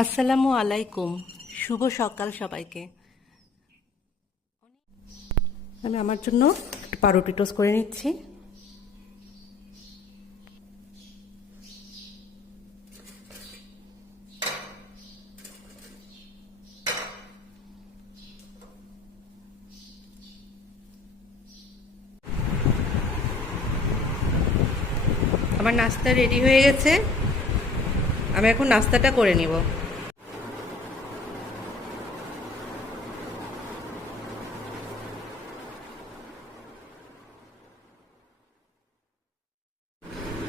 আসসালামু আলাইকুম। শুভ সকাল সবাইকে। আমি আমার জন্য পাউরুটি টোস্ট করে নিচ্ছি। আমার নাস্তা রেডি হয়ে গেছে। আমি এখন নাস্তাটা করে নিব।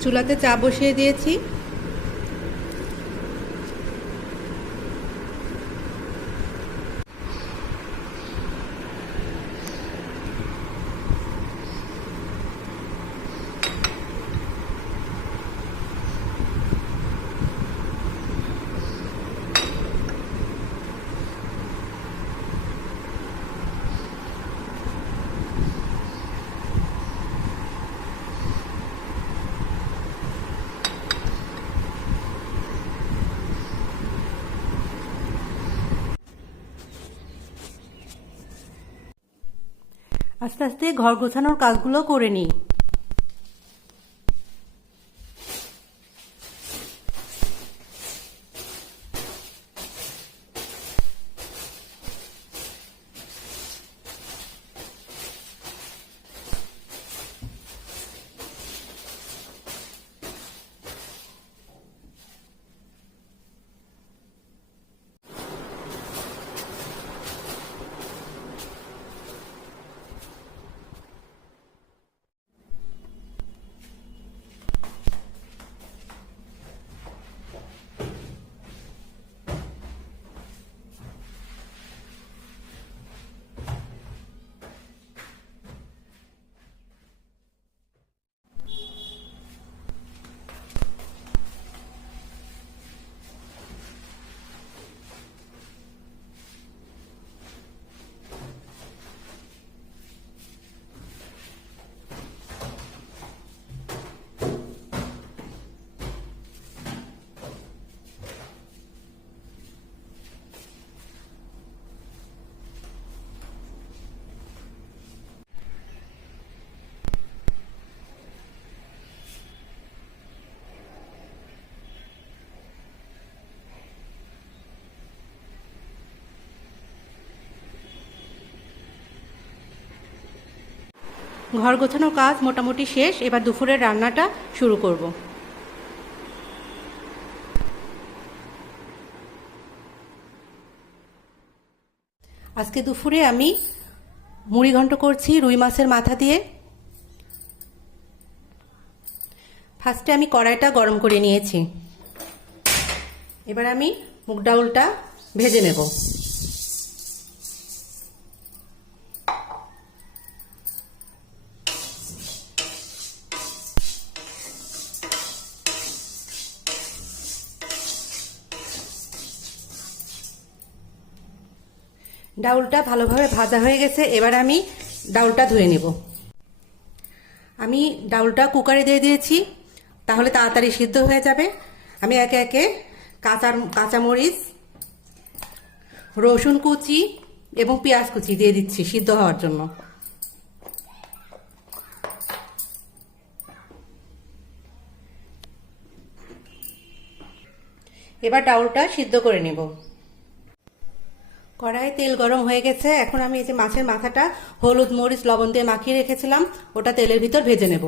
চুলাতে চা বসিয়ে দিয়েছি। আস্তে আস্তে ঘর গোছানোর কাজগুলো করে নিই। ঘর গোছানোর কাজ মোটামুটি শেষ, এবার দুপুরের রান্নাটা শুরু করব। আজকে দুপুরে আমি মুড়ি ঘন্ট করছি রুই মাছের মাথা দিয়ে। ফার্স্টে আমি কড়াইটা গরম করে নিয়েছি। এবার আমি মুগ ডাউলটা ভেজে নেব। ডাউলটা ভালোভাবে ভাজা হয়ে গেছে, এবার আমি ডাউলটা ধুয়ে নেব। আমি ডাউলটা কুকারে দিয়ে দিয়েছি, তাহলে তাড়াতাড়ি সিদ্ধ হয়ে যাবে। আমি একে একে কাঁচা কাঁচামরিচ রসুন কুচি এবং পেঁয়াজ কুচি দিয়ে দিচ্ছি সিদ্ধ হওয়ার জন্য। এবার ডাউলটা সিদ্ধ করে নেব। কড়াই তেল গরম হয়ে গেছে। এখন আমি এই যে মাছের মাথাটা হলুদ, মরিচ, লবণ দিয়ে মাখিয়ে রেখেছিলাম। ওটা তেলের ভিতর ভেজে নেব।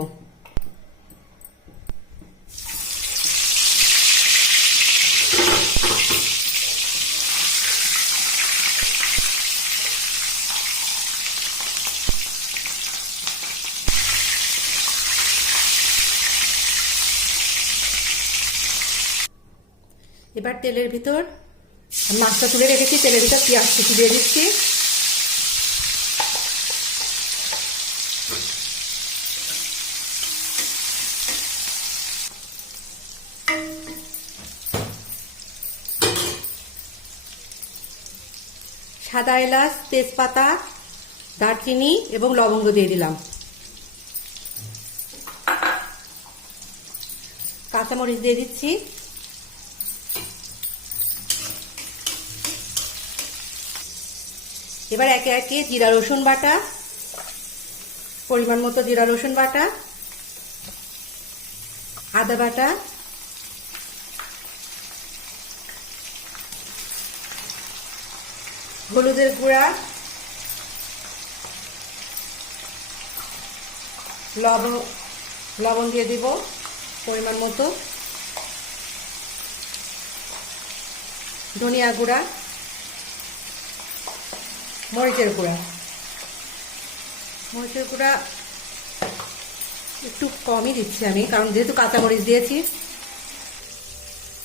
এবার তেলের ভিতর মাছটা তুলে রেখেছি তেলের ভিতর পেঁয়াজ কুচি দিয়ে দিচ্ছি। সাদা এলাচ, তেজপাতা, দারচিনি এবং লবঙ্গ দিয়ে দিলাম। কাঁচামরিচ দিয়ে দিচ্ছি। এবার একে একে জিরা রসুন বাটা, পরিমাণ মতো জিরা রসুন বাটা, আদা বাটা, হলুদের গুঁড়া, লবণ লবণ দিয়ে দিব পরিমাণ মতো, ধনিয়া গুঁড়া মরিচের গুঁড়া। মরিচের গুঁড়া একটু কমই দিচ্ছি আমি, কারণ যেহেতু কাঁচামরিচ দিয়েছি,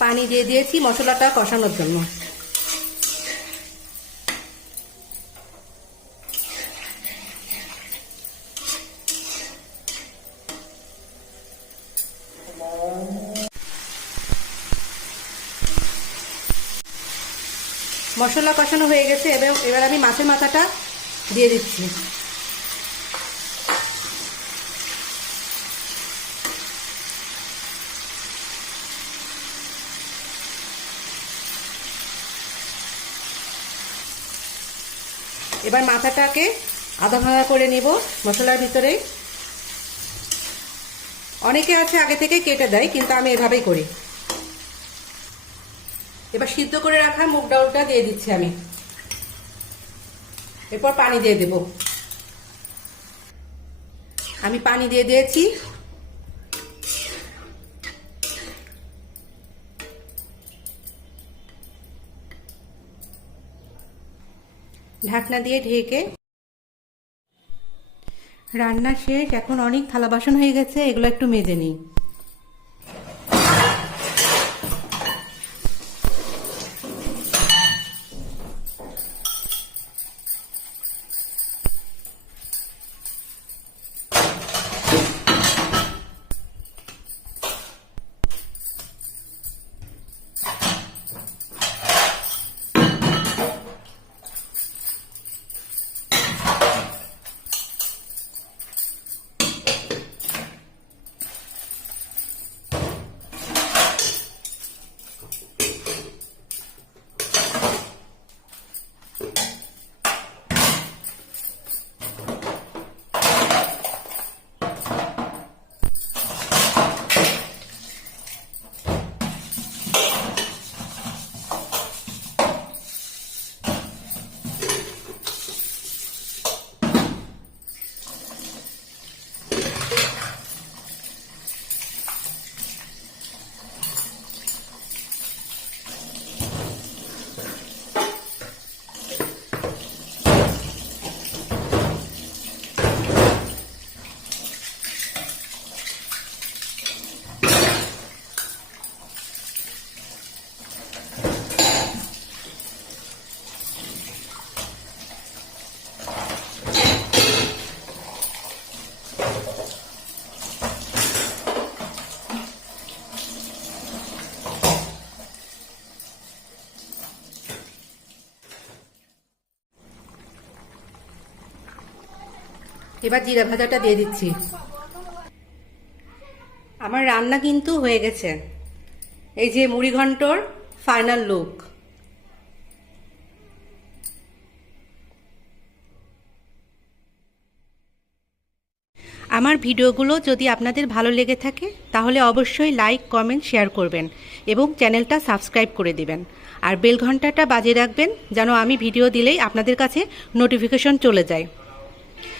পানি দিয়ে দিয়েছি মশলাটা কষানোর জন্য। মশলা কষানো হয়ে গেছে, এবার এবার আমি মাছের মাথাটা দিয়ে দিচ্ছি। এবার মাথাটাকে আধা ভাঙা করে নেব মশলার ভিতরে। অনেকে আছে আগে থেকে কেটে দেয়, কিন্তু আমি এভাবেই করি। এবার সিদ্ধ করে রাখা মুগ ডাউলটা দিয়ে দিচ্ছি আমি। এরপর পানি দিয়ে দেব। আমি পানি দিয়ে দিয়েছি। ঢাকনা দিয়ে ঢেকে রান্না শেষ। এখন অনেক থালা বাসন হয়ে গেছে, এগুলো একটু মেজে নিই। এবার জিরা ভাজাটা দিয়ে দিচ্ছি। আমার রান্না কিন্তু হয়ে গেছে। এই যে মুড়ি ঘন্টর ফাইনাল লুক আমার ভিডিওগুলো যদি আপনাদের ভালো লেগে থাকে, তাহলে অবশ্যই লাইক কমেন্ট শেয়ার করবেন এবং চ্যানেলটা সাবস্ক্রাইব করে দিবেন। আর বেল ঘন্টাটা বাজিয়ে রাখবেন যেন আমি ভিডিও দিলেই আপনাদের কাছে নোটিফিকেশন চলে যায়।